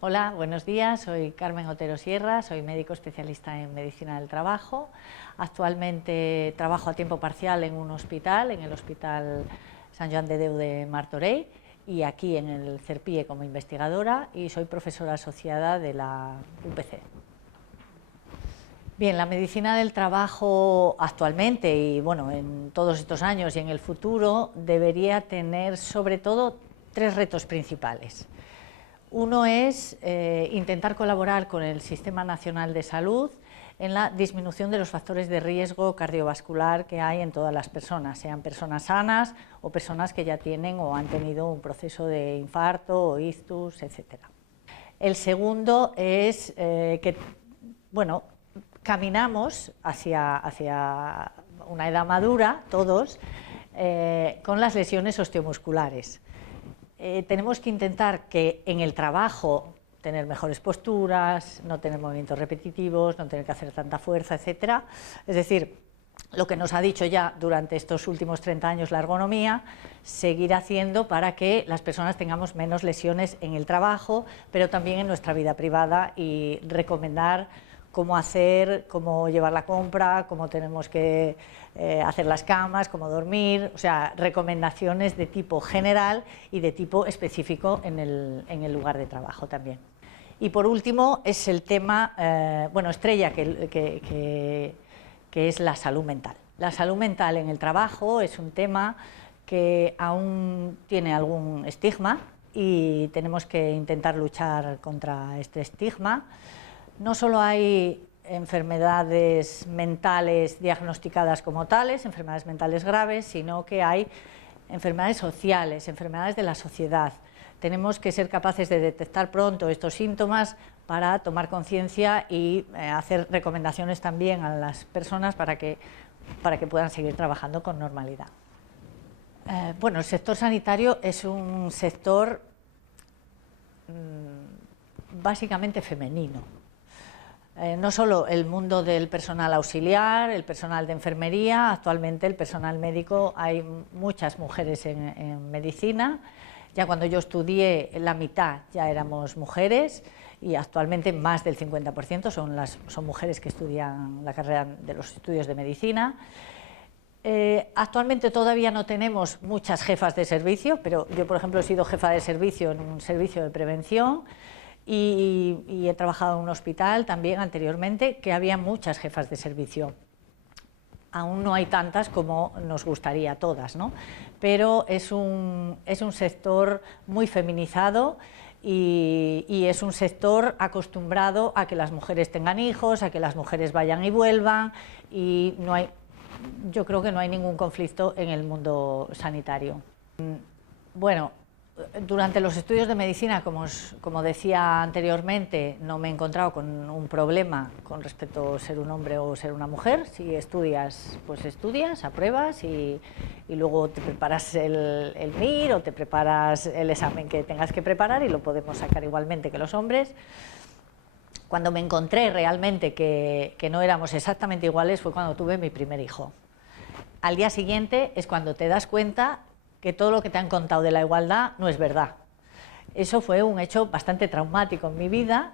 Hola, buenos días, soy Carmen Otero Sierra, soy médico especialista en medicina del trabajo. Actualmente trabajo a tiempo parcial en un hospital, en el Hospital Sant Joan de Déu de Martorell, y aquí en el CERPIE como investigadora, y soy profesora asociada de la UPC. Bien, la medicina del trabajo actualmente y bueno, en todos estos años y en el futuro debería tener sobre todo tres retos principales. Uno es intentar colaborar con el Sistema Nacional de Salud en la disminución de los factores de riesgo cardiovascular que hay en todas las personas, sean personas sanas o personas que ya tienen o han tenido un proceso de infarto o ictus, etc. El segundo es que, bueno, caminamos hacia una edad madura, todos, con las lesiones osteomusculares. Tenemos que intentar que en el trabajo tener mejores posturas, no tener movimientos repetitivos, no tener que hacer tanta fuerza, etc. Es decir, lo que nos ha dicho ya durante estos últimos 30 años la ergonomía, seguir haciendo para que las personas tengamos menos lesiones en el trabajo, pero también en nuestra vida privada, y recomendar cómo hacer, cómo llevar la compra, cómo tenemos que hacer las camas, cómo dormir, o sea, recomendaciones de tipo general y de tipo específico en el lugar de trabajo también. Y por último es el tema, bueno, estrella, que es la salud mental. La salud mental en el trabajo es un tema que aún tiene algún estigma y tenemos que intentar luchar contra este estigma. No solo hay enfermedades mentales diagnosticadas como tales, enfermedades mentales graves, sino que hay enfermedades sociales, enfermedades de la sociedad. Tenemos que ser capaces de detectar pronto estos síntomas para tomar conciencia y hacer recomendaciones también a las personas para que puedan seguir trabajando con normalidad. Bueno, el sector sanitario es un sector básicamente femenino. No solo el mundo del personal auxiliar, el personal de enfermería, actualmente el personal médico, hay muchas mujeres en medicina. Ya cuando yo estudié, la mitad ya éramos mujeres, y actualmente más del 50% son mujeres que estudian la carrera de los estudios de medicina. Actualmente todavía no tenemos muchas jefas de servicio, pero yo, por ejemplo, he sido jefa de servicio en un servicio de prevención, y he trabajado en un hospital también anteriormente que había muchas jefas de servicio. Aún no hay tantas como nos gustaría todas, ¿no? Pero es un sector muy feminizado y es un sector acostumbrado a que las mujeres tengan hijos, a que las mujeres vayan y vuelvan, y yo creo que no hay ningún conflicto en el mundo sanitario. Bueno, durante los estudios de medicina, como decía anteriormente, no me he encontrado con un problema con respecto a ser un hombre o ser una mujer. Si estudias, pues estudias, apruebas y luego te preparas el MIR o te preparas el examen que tengas que preparar y lo podemos sacar igualmente que los hombres. Cuando me encontré realmente que no éramos exactamente iguales fue cuando tuve mi primer hijo. Al día siguiente es cuando te das cuenta que todo lo que te han contado de la igualdad no es verdad. Eso fue un hecho bastante traumático en mi vida,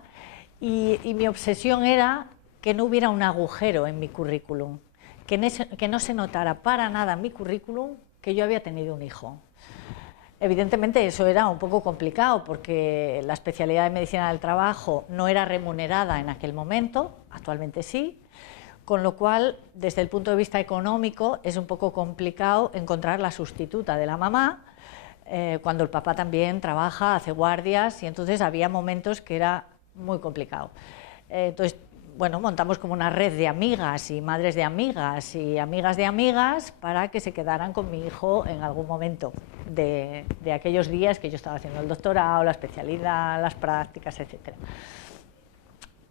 y mi obsesión era que no hubiera un agujero en mi currículum, que no se notara para nada en mi currículum que yo había tenido un hijo. Evidentemente eso era un poco complicado porque la especialidad de medicina del trabajo no era remunerada en aquel momento, actualmente sí, con lo cual, desde el punto de vista económico, es un poco complicado encontrar la sustituta de la mamá, cuando el papá también trabaja, hace guardias, y entonces había momentos que era muy complicado. Entonces, bueno, montamos como una red de amigas y madres de amigas y amigas de amigas para que se quedaran con mi hijo en algún momento de aquellos días que yo estaba haciendo el doctorado, la especialidad, las prácticas, etc.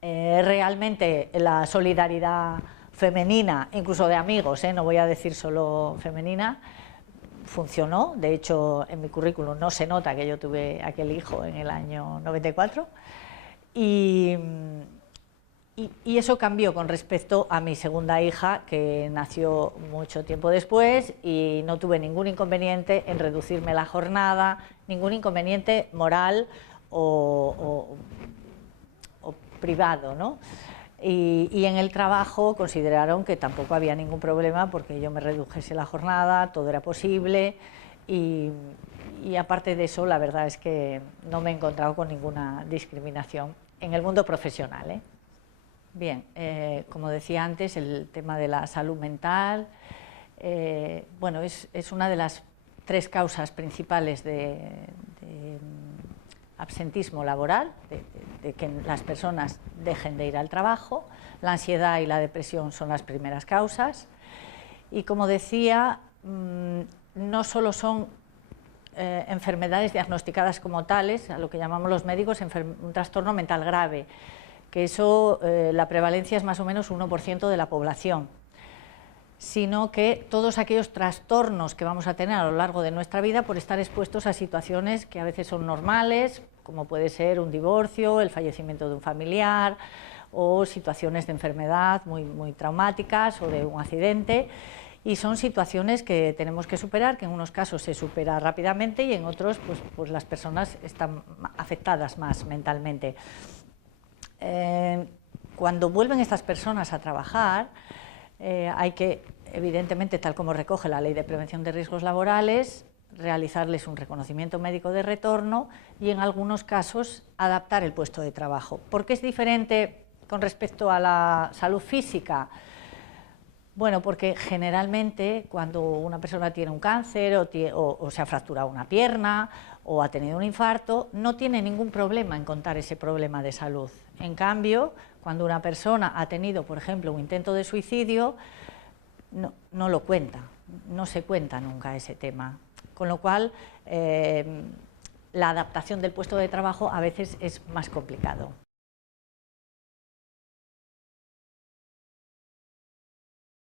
Realmente la solidaridad femenina, incluso de amigos, no voy a decir solo femenina, funcionó. De hecho, en mi currículum no se nota que yo tuve aquel hijo en el año 94, y eso cambió con respecto a mi segunda hija, que nació mucho tiempo después, y no tuve ningún inconveniente en reducirme la jornada, ningún inconveniente moral o privado, ¿no? Y en el trabajo consideraron que tampoco había ningún problema porque yo me redujese la jornada, todo era posible y aparte de eso la verdad es que no me he encontrado con ninguna discriminación en el mundo profesional, ¿eh? Bien, como decía antes, el tema de la salud mental, bueno, es una de las 3 causas principales de absentismo laboral, de que las personas dejen de ir al trabajo. La ansiedad y la depresión son las primeras causas y, como decía, no solo son enfermedades diagnosticadas como tales, a lo que llamamos los médicos un trastorno mental grave, que eso, la prevalencia es más o menos 1% de la población, sino que todos aquellos trastornos que vamos a tener a lo largo de nuestra vida por estar expuestos a situaciones que a veces son normales, como puede ser un divorcio, el fallecimiento de un familiar o situaciones de enfermedad muy traumáticas o de un accidente, y son situaciones que tenemos que superar, que en unos casos se supera rápidamente y en otros pues las personas están afectadas más mentalmente. Cuando vuelven estas personas a trabajar, hay que, evidentemente, tal como recoge la Ley de Prevención de Riesgos Laborales, realizarles un reconocimiento médico de retorno y, en algunos casos, adaptar el puesto de trabajo. ¿Por qué es diferente con respecto a la salud física? Bueno, porque generalmente cuando una persona tiene un cáncer o se ha fracturado una pierna o ha tenido un infarto, no tiene ningún problema en contar ese problema de salud. En cambio, cuando una persona ha tenido, por ejemplo, un intento de suicidio, no lo cuenta, no se cuenta nunca ese tema. Con lo cual, la adaptación del puesto de trabajo a veces es más complicado.